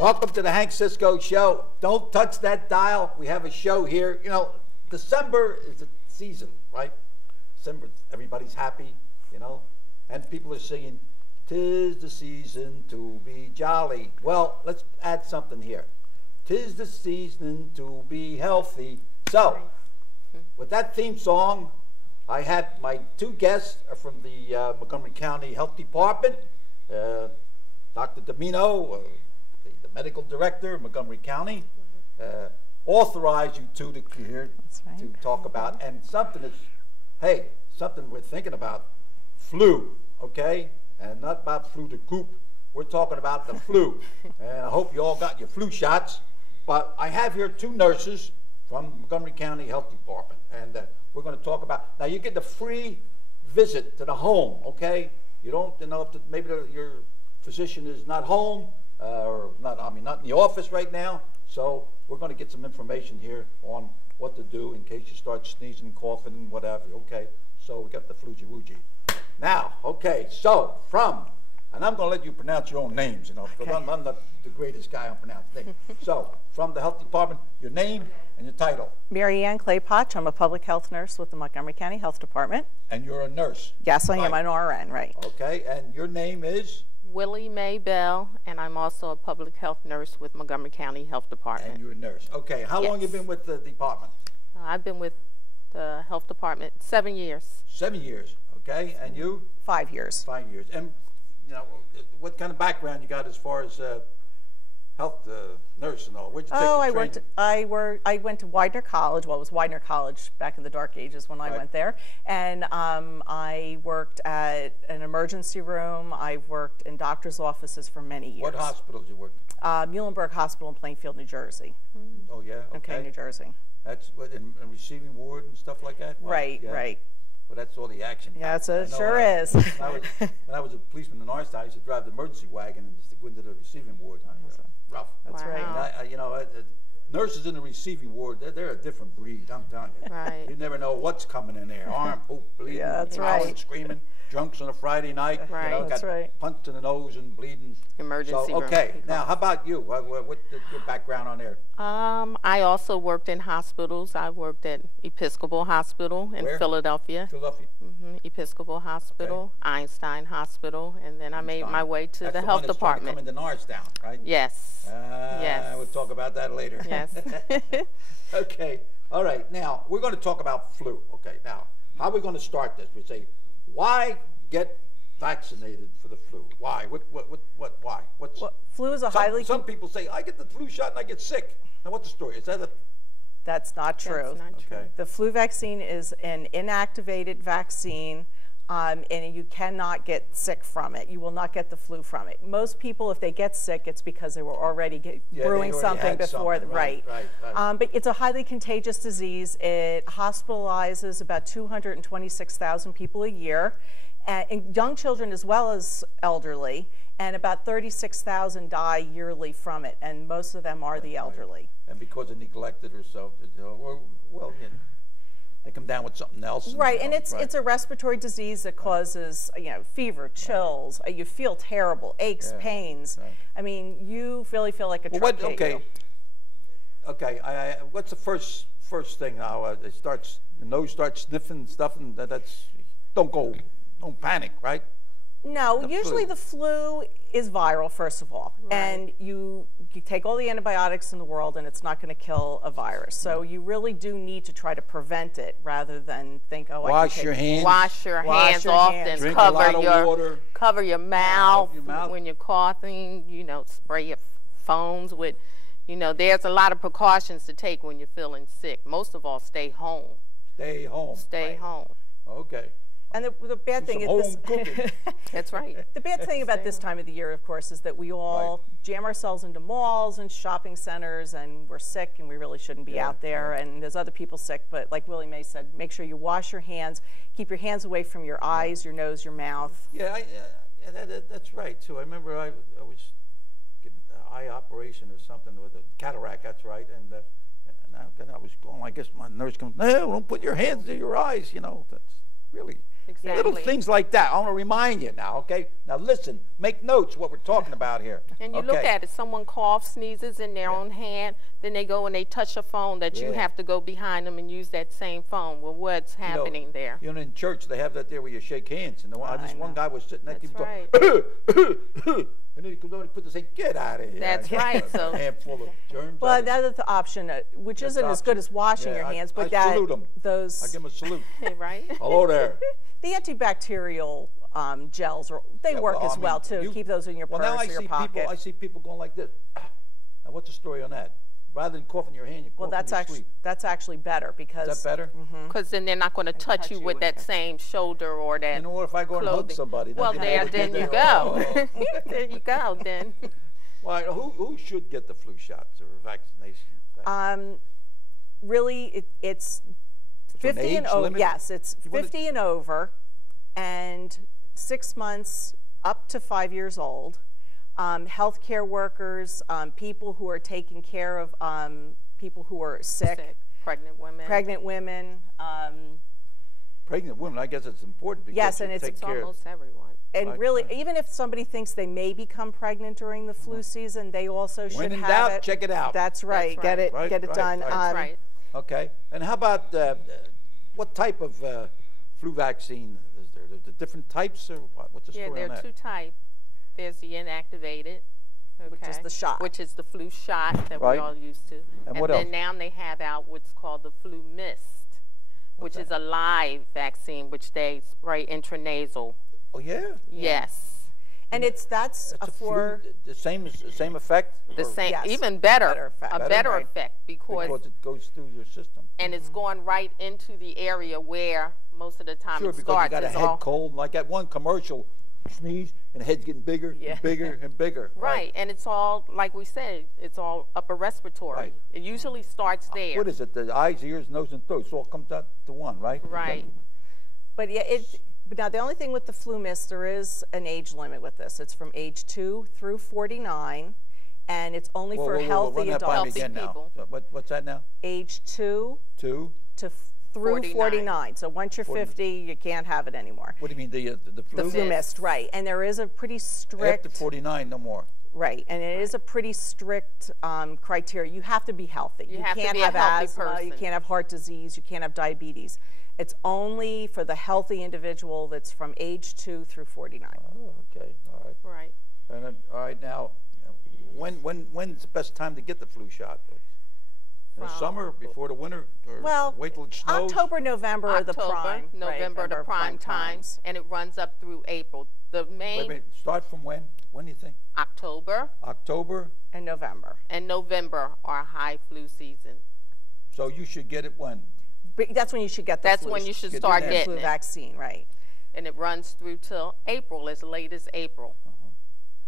Welcome to the Hank Cisco Show. Don't touch that dial. We have a show here. You know, December is a season, right? December, everybody's happy, you know, and people are singing, "'Tis the season to be jolly." Well, let's add something here. "'Tis the season to be healthy." So, with that theme song, I had my two guests are from the Montgomery County Health Department. Dr. Domino, the medical director of Montgomery County, authorized you two to here to talk about, and something is, hey, something we're thinking about, flu, okay? And not about flu to coop. We're talking about the flu. And I hope you all got your flu shots. But I have here two nurses from Montgomery County Health Department, and we're going to talk about, now you get the free visit to the home, okay? You don't, you know, if maybe your physician is not home, or not, I mean, not in the office right now, so we're going to get some information here on what to do in case you start sneezing, coughing, whatever, okay? So we got the fluji-wooji. Now, okay, so from, and I'm going to let you pronounce your own names, you know, because I'm not the greatest guy on pronouncing names. So, from the health department, your name and your title. Marianne Claypotch. I'm a public health nurse with the Montgomery County Health Department. And you're a nurse? Yes, I am. I'm an RN, right. Okay, and your name is? Willie Mae Bell, and I'm also a public health nurse with Montgomery County Health Department. And you're a nurse. Okay, how long have you been with the department? I've been with the health department 7 years. 7 years, okay, and you? 5 years. 5 years. And, you know, what kind of background you got as far as health nurse and all? Where'd you take the training? I went to Widener College. Well, it was Widener College back in the dark ages when I went there. And I worked at an emergency room. I worked in doctor's offices for many years. What hospitals you worked at? Muhlenberg Hospital in Plainfield, New Jersey. Oh, yeah? Okay, New Jersey. That's what, in a receiving ward and stuff like that? Wow. Right, yeah. Right. Well, that's all the action. Yeah, it sure is. When I was a policeman in Orange, I used to drive the emergency wagon and just go into the receiving ward. Rough. That's right. And you know, nurses in the receiving ward, they're a different breed, I'm telling you. Right. You never know what's coming in there. Arm, poop, bleeding, yeah, that's right. Screaming, drunks on a Friday night. Right. You know, That's got right. punched in the nose and bleeding. Emergency room. Okay, now how about you? What's your background on there? I also worked in hospitals. I worked at Episcopal Hospital in Philadelphia. Philadelphia? Episcopal Hospital, Einstein Hospital, and then I made my way to the health department. That's the one that's coming to Norristown, right? Yes. Yes. We'll talk about that later. Yes. Okay. All right. Now, we're going to talk about flu. Okay. Now, how are we going to start this? We say, why get vaccinated for the flu? Why? Why? Flu is a Some people say, I get the flu shot and I get sick. Now, what's the story? Is that a... That's not true. That's not true. Okay. The flu vaccine is an inactivated vaccine, and you cannot get sick from it. You will not get the flu from it. Most people, if they get sick, it's because they were already brewing something before. Right. But it's a highly contagious disease. It hospitalizes about 226,000 people a year, and young children as well as elderly, and about 36,000 die yearly from it, and most of them are the elderly. And because of neglected or so, you know, well, you know, they come down with something else. Right, and it's a respiratory disease that causes, you know, fever, chills. You feel terrible, aches, pains. Right. I mean, you really feel like a truck hit you. Okay. What's the first thing now? The nose starts sniffing stuff, and don't panic, right? No, usually the flu is viral, first of all, and you take all the antibiotics in the world and it's not going to kill a virus. So you really do need to try to prevent it rather than think, oh, wash your hands. Wash your hands often. Drink a lot of water. Cover your mouth when you're coughing. You know, spray your phones with, you know, there's a lot of precautions to take when you're feeling sick. Most of all, stay home. Stay home. Stay home. Okay. And the bad thing is That's right. The bad thing about this time of the year, of course, is that we all jam ourselves into malls and shopping centers, and we're sick, and we really shouldn't be out there. And there's other people sick, but like Willie Mae said, make sure you wash your hands, keep your hands away from your eyes, your nose, your mouth. Yeah, that's right too. I remember I was getting an eye operation or something with a cataract. That's right, and I was going. I guess my nurse comes, no, don't put your hands in your eyes. You know, that's really. Exactly. Little things like that. I want to remind you now, okay? Now listen, make notes what we're talking about here. And you okay. look at it, someone coughs, sneezes in their own hand, then they go and they touch a phone that you have to go behind them and use that same phone. Well, what's happening there? You know, in church, they have that there where you shake hands. And this one guy was sitting next to him right. and then he comes over and puts his hand, get out of here. That's right. So a handful of germs. Well, that is the option, which isn't as good as washing your hands, but I salute them. those. I give them a salute. right. Hello there. The antibacterial gels, they work as well too. Keep those in your purse or your pocket. I see people going like this. Now, what's the story on that? Rather than coughing your hand, you cough in your sleep. That's actually better because. Is that better? Because then they're not going to touch you with that same shoulder or that. You know what? If I go and hug somebody, well, then you go. There you go. Then. Well, who should get the flu shots or vaccination? Really, it's 50 and over. Yes, it's 50 and over, and 6 months up to 5 years old. Healthcare workers, people who are taking care of people who are sick. Pregnant women. Pregnant women. Pregnant women, I guess it's important because yes, and it's almost everyone. And really, even if somebody thinks they may become pregnant during the flu season, they also should when in have doubt, it. check it out. That's right. Get it done. That's right. Okay. And how about what type of flu vaccine is there? The different types, or what's the story on that? Yeah, there are two types. There's the inactivated, which is the shot. Which is the flu shot that we're all used to. And what else? Then now they have out what's called the flu mist, which is a live vaccine, which they spray intranasal. Oh yeah. Yes. And that's for the same effect. The same, yes. even better, effect. a better effect because it goes through your system. And it's going right into the area where most of the time it starts. Sure, because you got a head cold, like that one commercial. Sneeze and the head's getting bigger and bigger and bigger. Right, and it's all, like we said, it's all upper respiratory. Right. It usually starts there. What is it? The eyes, ears, nose, and throat. So it all comes out to one, right? Right. But yeah, but now the only thing with the flu mist, there is an age limit with this. It's from age 2 through 49, and it's only for healthy adults. People. So what's that now? Age 2 to through 49. So once you're 50, you can't have it anymore. What do you mean, the flu? The flu mist, right. And there is a pretty strict... After 49, no more. Right, and it is a pretty strict criteria. You have to be healthy. You have can't to be have a healthy asthma, person. You can't have heart disease, you can't have diabetes. It's only for the healthy individual that's from age 2 through 49. Oh, okay, all right. Right. And then, all right, now, when's the best time to get the flu shot? In the summer, before the winter, or wait till it snows? October, November are the prime. November the prime times, and it runs up through April. The main... Wait a minute, start from when? When do you think? October. October? And November. And November are high flu season. So you should get it when? That's when you should get the That's when you should start getting flu vaccine, right. And it runs through till April, as late as April.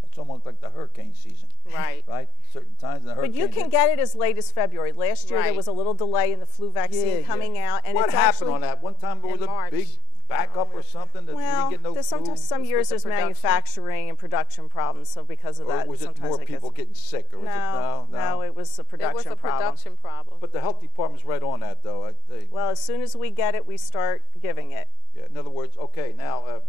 It's almost like the hurricane season. Right. Right? Certain times in the hurricane. But you can get it as late as February. Last year there was a little delay in the flu vaccine coming out. And what happened on that? One time there was a big backup or something that we didn't get no flu? Some years there's manufacturing and production problems, so because of that, or was it more people getting sick? Or was no, it was a production problem. But the health department's right on that, though. Well, as soon as we get it, we start giving it. Yeah. In other words, okay, now,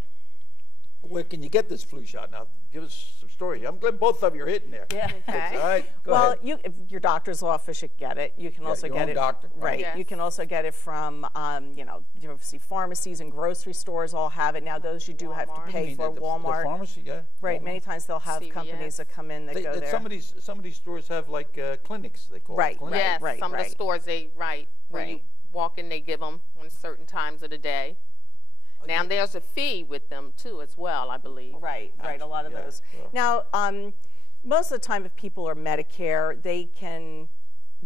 where can you get this flu shot? Now, give us some story here. I'm glad both of you are hitting there. Yeah. Okay. All right. Go ahead. If your doctor's office should get it. You can also get it. Doctor. Right. Yes. You can also get it from, you see pharmacies and grocery stores all have it now. Those you do have to pay for. Walmart. The pharmacy, yeah. Right. Walmart. Many times they'll have companies that come in that go there. Some of these stores have like clinics. They call it. Clinics. Yes. Some of the stores where you walk in, they give them on certain times of the day. Now, there's a fee with them, too, as well, I believe. Right, a lot of those. Now, most of the time, if people are Medicare, they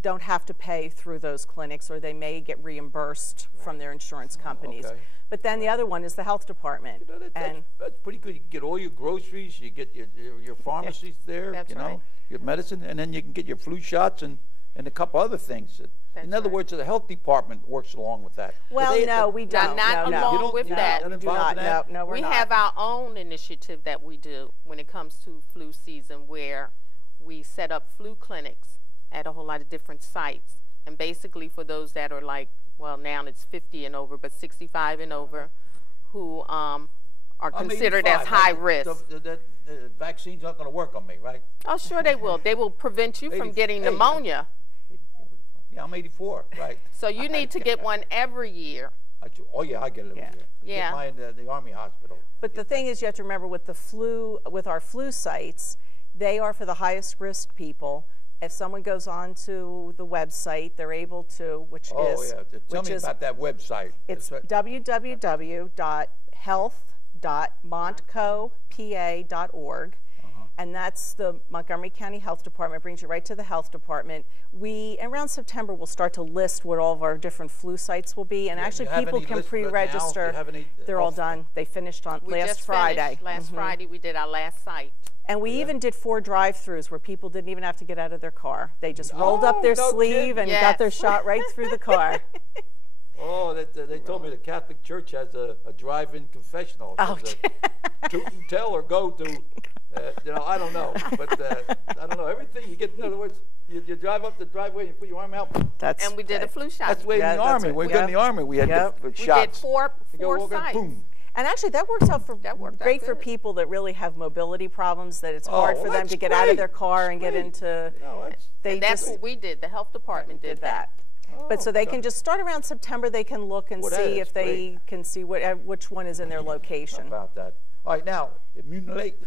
don't have to pay through those clinics, or they may get reimbursed from their insurance companies. Okay. But then the other one is the health department. That's pretty good. You can get all your groceries, you get your pharmacies there, That's right. your medicine, and then you can get your flu shots and a couple other things. In other words, the health department works along with that. Well, no, we don't. Not along with that. We do not. No, we're not. We have our own initiative that we do when it comes to flu season, where we set up flu clinics at a whole lot of different sites. And basically for those that are like, well, now it's 50 and over, but 65 and over, who are I'm considered 85. as high risk. The vaccine's not going to work on me, right? Oh, sure they will. They will prevent you from getting pneumonia. 84. Yeah, I'm 84, right. So you need to get one every year. Oh, yeah, I get it every year. Yeah. Get mine in the Army hospital. But the thing is, you have to remember with the flu, with our flu sites, they are for the highest risk people. If someone goes on to the website, they're able to, which is... Oh, yeah. Tell me about that website. It's www.health.montcopa.org. And that's the Montgomery County Health Department. It brings you right to the health department. Around September, we'll start to list what all of our different flu sites will be. And actually, people can pre-register. They're all done. They finished on last Friday. Last Friday, we did our last site. And we even did 4 drive-throughs where people didn't even have to get out of their car. They just rolled up their sleeve and got their shot right through the car. Oh, they told me the Catholic Church has a drive-in confessional. Oh, to tell or go to. I don't know, but I don't know. Everything you get, in other words, you drive up the driveway and you put your arm out. And we did a flu shot. That's the way in the Army. When we got in the Army, we had the shots. We did four sites. Boom. And actually, that works out great for people that really have mobility problems, that it's hard for them to get out of their car and get into... That's what we did. The health department did that. But so they can just start around September, they can look and see if they can see which one is in their location. How about that? All right, now, immunizations?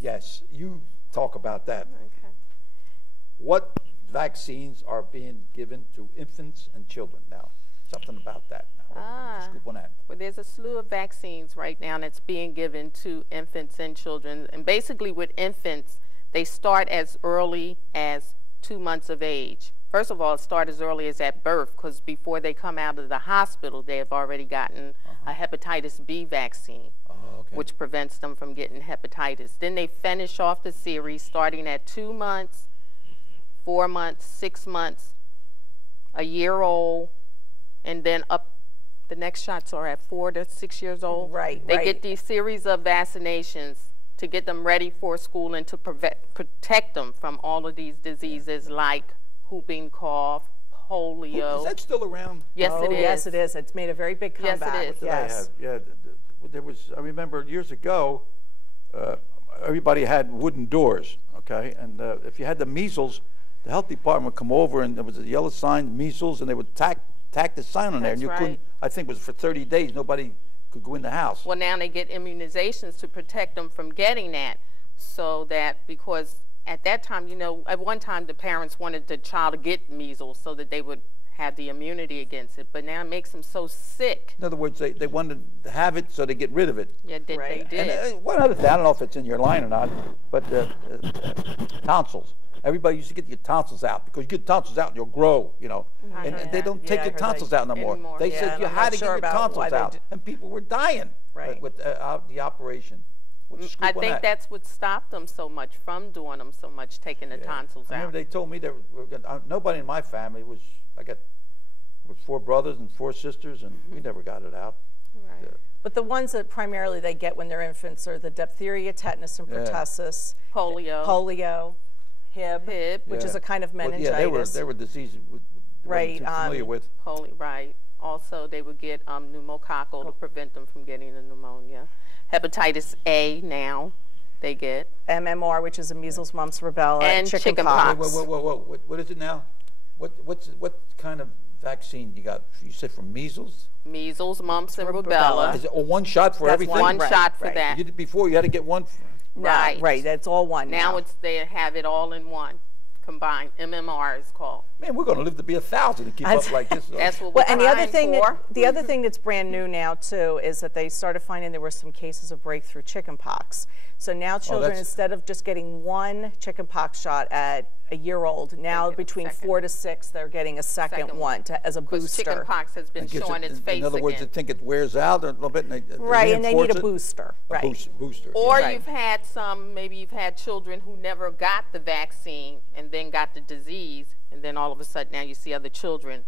Yes, you talk about that. Okay. What vaccines are being given to infants and children now? Something about that now. Scoop on that. Well, there's a slew of vaccines right now that's being given to infants and children. And basically with infants, they start as early as 2 months of age. First of all, it starts as early as at birth, because before they come out of the hospital, they have already gotten a hepatitis B vaccine, which prevents them from getting hepatitis. Then they finish off the series starting at 2 months, 4 months, 6 months, a year old, and then up. The next shots are at 4 to 6 years old. Right. They get these series of vaccinations to get them ready for school and to protect them from all of these diseases like whooping cough, polio. Is that still around? Yes, it is. Yes, it is. It's made a very big comeback. Yes, it is. Yes. Yeah, there was. I remember years ago, everybody had wooden doors. Okay, and if you had the measles, the health department would come over and there was a yellow sign, measles, and they would tack the sign on there, and you couldn't. I think it was for 30 days. Nobody could go in the house. Well, now they get immunizations to protect them from getting that, so that because at that time, at one time the parents wanted the child to get measles so that they would have the immunity against it, but now it makes them so sick. In other words, they wanted to have it so they get rid of it. Yeah, they did. And one other thing, I don't know if it's in your line or not, but tonsils. Everybody used to get your tonsils out because you get tonsils out and you'll grow, and they don't take your tonsils out no more. They said you had to get your tonsils out, and people were dying with the operation. I think that's what stopped them so much from doing them so much, taking the tonsils out. I remember they told me nobody in my family was. I got 4 brothers and 4 sisters, and we never got it out. Right. But the ones that primarily they get when they're infants are the diphtheria, tetanus, and pertussis, polio, Hib, which is a kind of meningitis. Well, they were diseases right. Familiar with. Polio, right. Also, they would get pneumococcal to prevent them from getting the pneumonia. Hepatitis A now they get. MMR, which is a measles, mumps, rubella, and chickenpox. Whoa. What is it now? What kind of vaccine you got? You said from measles? Measles, mumps, and rubella. Is it one shot for everything? One shot for that. Before you had to get one. Right. That's all one. Now they have it all in one, combined. MMR is called. Man, we're going to live to be 1,000 to keep up like this. That's what we're and the other thing that's brand new now too is that they started finding there were some cases of breakthrough chickenpox. So now children, instead of just getting one chickenpox shot at a year old, now between 4 to 6, they're getting a second one as a booster. Chickenpox has been showing its face again. In other words, they think it wears out a little bit. And and they need a booster. Booster. Or you've had maybe you've had children who never got the vaccine and then got the disease, and then all of a sudden now you see other children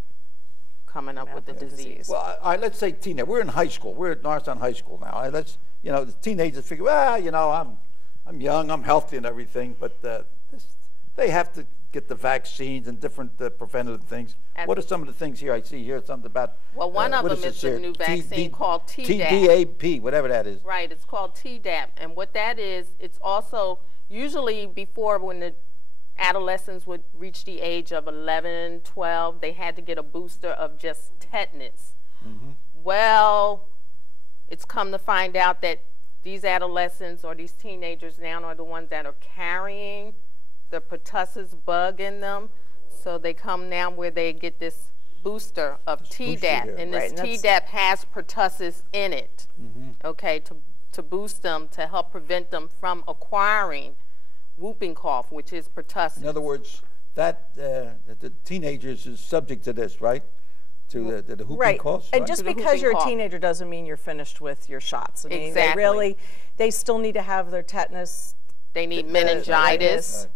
coming up with the disease. Well, let's say teenage. We're in high school. We're at Norristown High School now. The teenagers figure, I'm young, I'm healthy and everything, but they have to get the vaccines and different preventative things. What are some of the things here? I see here something about. Well, one of them is the new vaccine called Tdap. TDAP, whatever that is. Right, it's called Tdap. And what that is, it's also usually before when the adolescents would reach the age of 11, 12, they had to get a booster of just tetanus. Well, it's come to find out that these adolescents or these teenagers now are the ones that are carrying the pertussis bug in them. So they come now where they get this booster of Tdap. And this Tdap has pertussis in it, okay, to boost them, to help prevent them from acquiring whooping cough, which is pertussis. In other words, that the teenagers is subject to this, right? To the whooping cough. And just because you're a teenager doesn't mean you're finished with your shots. I mean, they still need to have their tetanus. They need meningitis.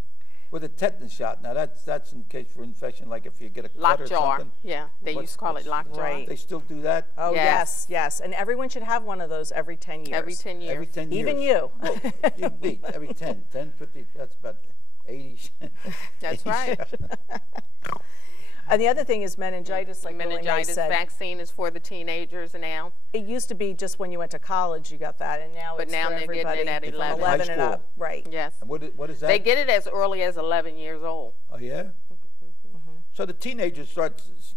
With a tetanus shot, now that's in case for infection, like if you get a cut or something. Yeah, they used to call it lockjaw. Right. They still do that? Oh, yes, yes. And everyone should have one of those every 10 years. Every 10 years. Every 10 years. Even you. Oh, you beat every 10, 50, that's about 80. That's right. And the other thing is meningitis, like meningitis vaccine is for the teenagers now. It used to be just when you went to college you got that, and now it's for everybody. They're getting it at 11. 11 and up, right. Yes. And what is that? They get it as early as 11 years old. Oh, yeah? So the teenagers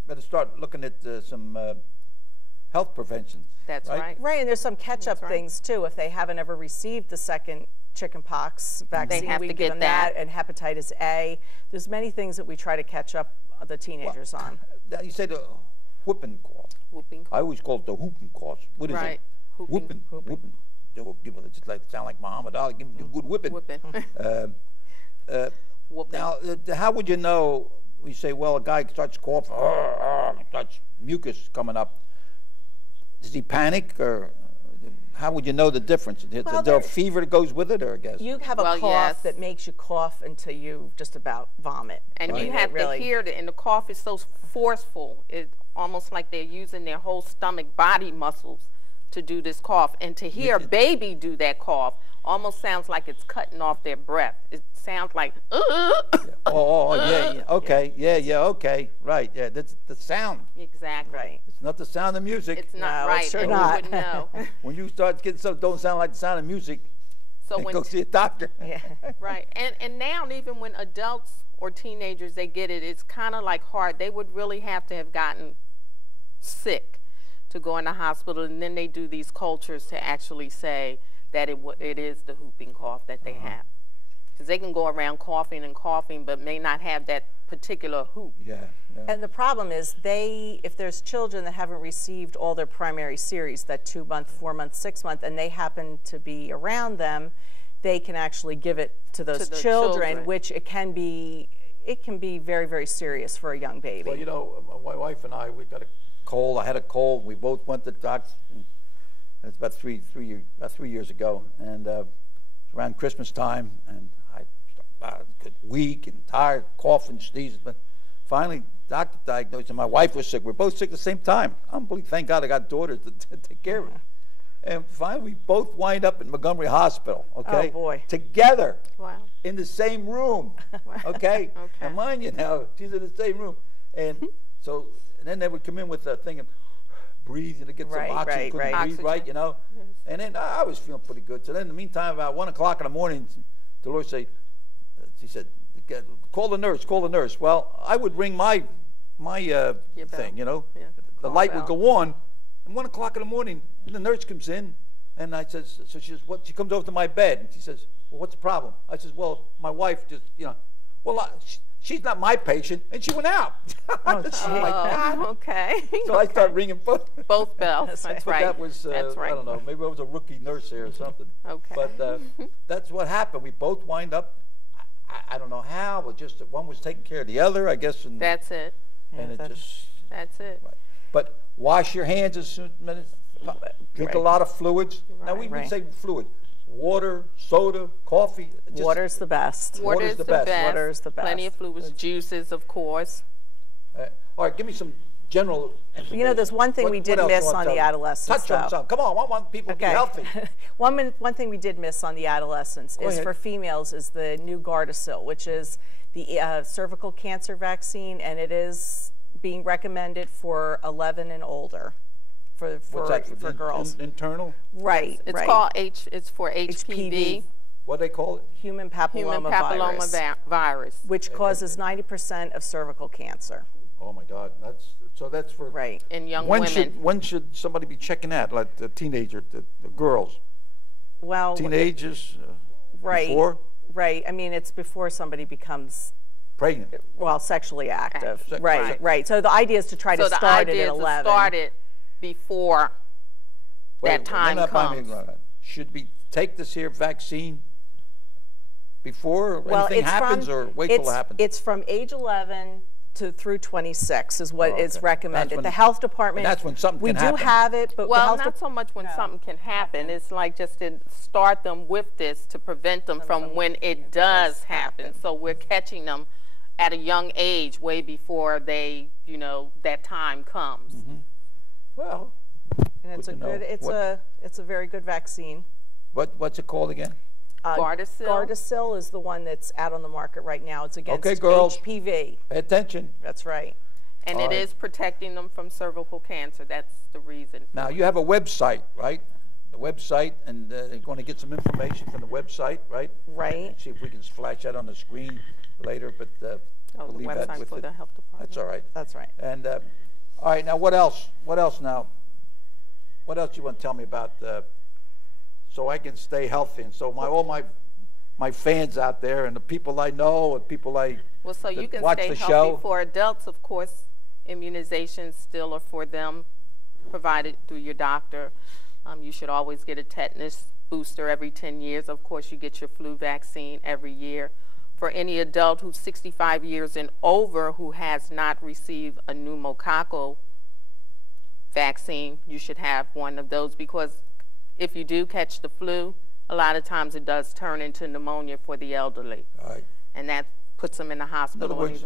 better start looking at some health prevention. That's right. Right, and there's some catch-up things, too. If they haven't ever received the second chickenpox vaccine, we give them that, and hepatitis A. There's many things that we try to catch up the teenagers on. You say the whooping cough. Whooping cough. I always call it the whooping cough. What is it? Whooping. Whooping. People that just sound like Muhammad Ali. Give them a good whipping. Now, how would you know? We say, well, a guy starts coughing, starts mucus coming up. Does he panic, or how would you know the difference? Is there a fever that goes with it, or I guess? You have a cough that makes you cough until you just about vomit. And you have to hear it, and the cough is so forceful. It's almost like they're using their whole stomach body muscles to do this cough. And to hear a baby do that cough almost sounds like it's cutting off their breath. It sounds like, okay, okay, right, yeah, that's the sound. Exactly. Right. It's not the sound of music. It's not right. It's sure and not. you wouldn't know. When you start getting something that don't sound like the sound of music, so go see a doctor. Yeah. Right, and now even when adults or teenagers, they get it, it's kind of like hard. They would really have to have gotten sick to go in the hospital, and then they do these cultures to actually say that it is the whooping cough that they have. Because they can go around coughing and coughing, but may not have that particular whoop. Yeah. And the problem is if there's children that haven't received all their primary series, that 2-month, 4-month, 6-month, and they happen to be around them, they can actually give it to those children, which it can be very, very serious for a young baby. Well, you know, my wife and I, we got a cold. I had a cold. We both went to the doctor. It's about three years ago, and it's around Christmas time, and I got weak and tired, coughing, sneezing. But finally, doctor diagnosed, and my wife was sick. We're both sick at the same time. Unbelievable. Thank God I got daughters to take care of it. And finally, we both wind up in Montgomery Hospital. Okay. Oh boy. Together. Wow. In the same room. Okay. And mind you, now she's in the same room, and so then they would come in with a thing of breathe and to get some oxygen, couldn't breathe right, you know. Yes. And then I was feeling pretty good. So then in the meantime, about 1 o'clock in the morning, Dolores said, she said, call the nurse, call the nurse. Well, I would ring my thing, you know. Yeah. The light would go on, and 1 o'clock in the morning, the nurse comes in, and I says, so she says, what? She comes over to my bed, and she says, well, what's the problem? I says, well, my wife just, you know, well, she's not my patient, and she went out. Oh, my God. Okay. So I start ringing both bells. That's right. That was, that's right. I don't know, maybe I was a rookie nurse there or something. Okay. But that's what happened. We both wind up, I don't know how, but just one was taking care of the other, I guess. And, that's it. And that's it. Right. But wash your hands as soon as drink a lot of fluids. Right. Now we say fluid. Water, soda, coffee. Water's the best. Water's the best. Water's the best. Plenty of fluids, juices, of course. All right, give me some general information. You know, there's one thing we did miss on the adolescents. Touch on something. Come on, I want people to be healthy. One thing we did miss on the adolescents is for females is the new Gardasil, which is the cervical cancer vaccine, and it is being recommended for 11 and older for girls. Internal? Right. It's right. called it's for HPV. What do they call it? Human papilloma virus. Which causes 90% of cervical cancer. Oh my God, that's for right. In young women. When should somebody be checking that? Like the teenager, the girls. Well, teenagers. Right. Before. Right. I mean, it's before somebody becomes pregnant. Well, sexually active. Right. Right. So the idea is to try to start it at 11. To start it before that time comes. Should we take this here vaccine before anything happens, or wait till it happens? It's from age 11 through 26 is what is recommended. The health department. That's when something can happen. We do have it, but well, not so much when something can happen. It's like just to start them with this to prevent them from when it does happen. So we're catching them at a young age, way before they, that time comes. Mm-hmm. Well, and it's it's a very good vaccine. What's it called again? Gardasil. Gardasil is the one that's out on the market right now. It's against HPV. Pay attention. That's right. And it is protecting them from cervical cancer. That's the reason. Now, you have a website, right? The website, and they're going to get some information from the website, right? Right. See if we can flash that on the screen later, but we'll leave that with for the health department. That's all right. That's right. And all right, now what else? What else now? What else you want to tell me about so I can stay healthy, and so all my fans out there and the people I know and people so you can watch stay the healthy. show. For adults, of course, immunizations still are for them, provided through your doctor. You should always get a tetanus booster every 10 years. Of course, you get your flu vaccine every year. For any adult who's 65 years and over who has not received a pneumococcal vaccine, you should have one of those, because if you do catch the flu, a lot of times it does turn into pneumonia for the elderly. All right. And that puts them in the hospital. In other words,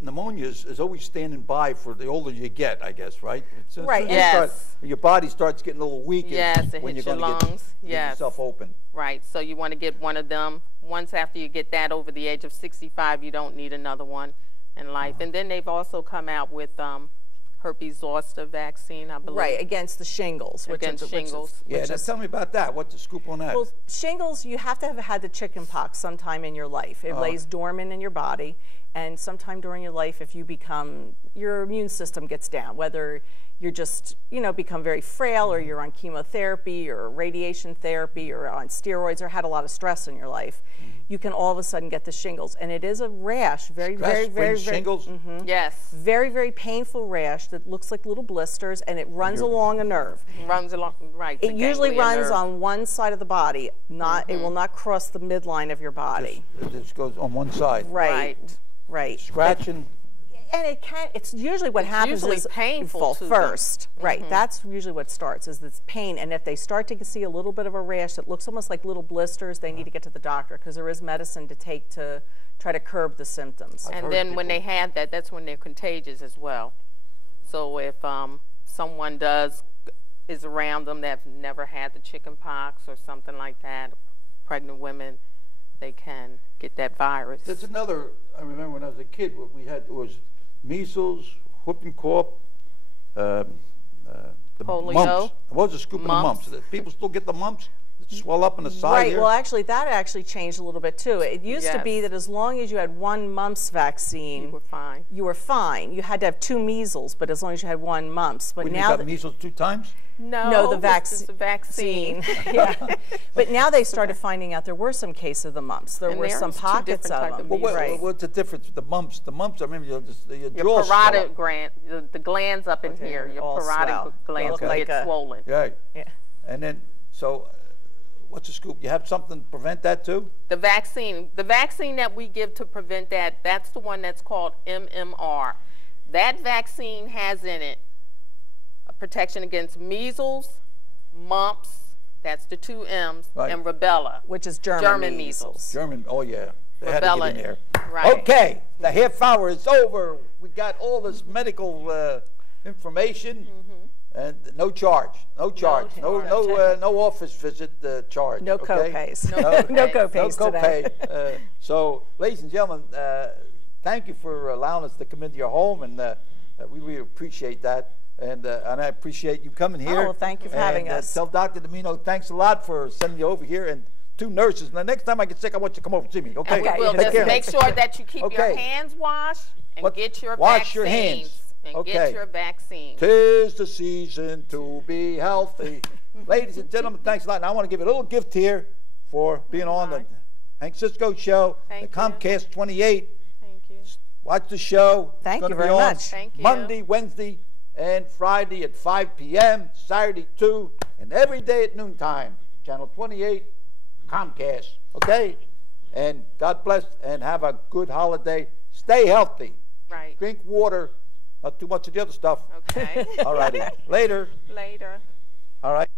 pneumonia is always standing by for the older you get, I guess, right? Right. Yes. Your body starts getting a little weak. Yes, it when hits you're your going lungs. to get yourself open. Right. So you want to get one of them. Once after you get that over the age of 65, you don't need another one in life. And then they've also come out with herpes zoster vaccine, I believe. Right, against the shingles. Shingles. Yeah, tell me about that. What's the scoop on that? Well, shingles, you have to have had the chicken pox sometime in your life. It lays dormant in your body, and sometime during your life, if you your immune system gets down, whether you're just, become very frail, or you're on chemotherapy or radiation therapy or on steroids or had a lot of stress in your life, you can all of a sudden get the shingles. And it is a rash, very shingles? Yes. Very, very painful rash that looks like little blisters, and it runs along a nerve. Runs along, right. It usually runs on one side of the body, it will not cross the midline of your body. It just goes on one side. Right. Scratching. And it's usually what happens is painful first. Right. That's usually what starts, is this pain. And if they start to see a little bit of a rash that looks almost like little blisters, they need to get to the doctor, because there is medicine to take to try to curb the symptoms. And then when they have that, that's when they're contagious as well. So if someone is around them that's never had the chicken pox or something like that, pregnant women, they can get that virus. That's another, I remember when I was a kid, what we had was measles, whooping cough, the polio, mumps. What was the scoop of the mumps? People still get the mumps? Swell up on the side Right. here? Well, actually, that changed a little bit too. It used to be that as long as you had one mumps vaccine, you were fine. You were fine. You had to have 2 measles, but as long as you had 1 mumps. But now you got measles 2 times? No, the vaccine. Yeah. But now they started finding out there were some cases of the mumps. There were some pockets of them. Well, what's the difference? The mumps, I mean, your jaw parotid gland, the glands up in here, your parotid glands get swollen. Right. Yeah. And then, so what's the scoop? You have something to prevent that too? The vaccine that we give to prevent that, that's the one that's called MMR. That vaccine has in it a protection against measles, mumps, that's the 2 M's, and rubella, which is German measles. German, oh yeah. They had rubella, to get in there. Right. Okay, the half hour is over. We got all this medical information. And no charge, no charge, no office visit charge. No okay? co-pays. No co-pays no today. copay. So, ladies and gentlemen, thank you for allowing us to come into your home, and we really appreciate that. And I appreciate you coming here. Oh, well, thank you for having us. Tell Dr. Domino thanks a lot for sending you over here, and 2 nurses. And the next time I get sick, I want you to come over and see me. Okay. And we will. Take Just care. make sure that you keep your Okay. hands washed and get your Wash vaccines. your hands. And Okay. get your vaccine. 'Tis the season to be healthy. Ladies and gentlemen, thanks a lot. And I want to give you a little gift here for being on the Hank Cisco show, Thank the you. Comcast 28. Thank you. Watch the show. It's Thank gonna you be very on much. Thank you. Monday, Wednesday, and Friday at 5 p.m., Saturday 2, and every day at noontime. Channel 28, Comcast. Okay? And God bless and have a good holiday. Stay healthy. Right. Drink water. Not too much of the other stuff. Okay. All righty. Later. Later. All right.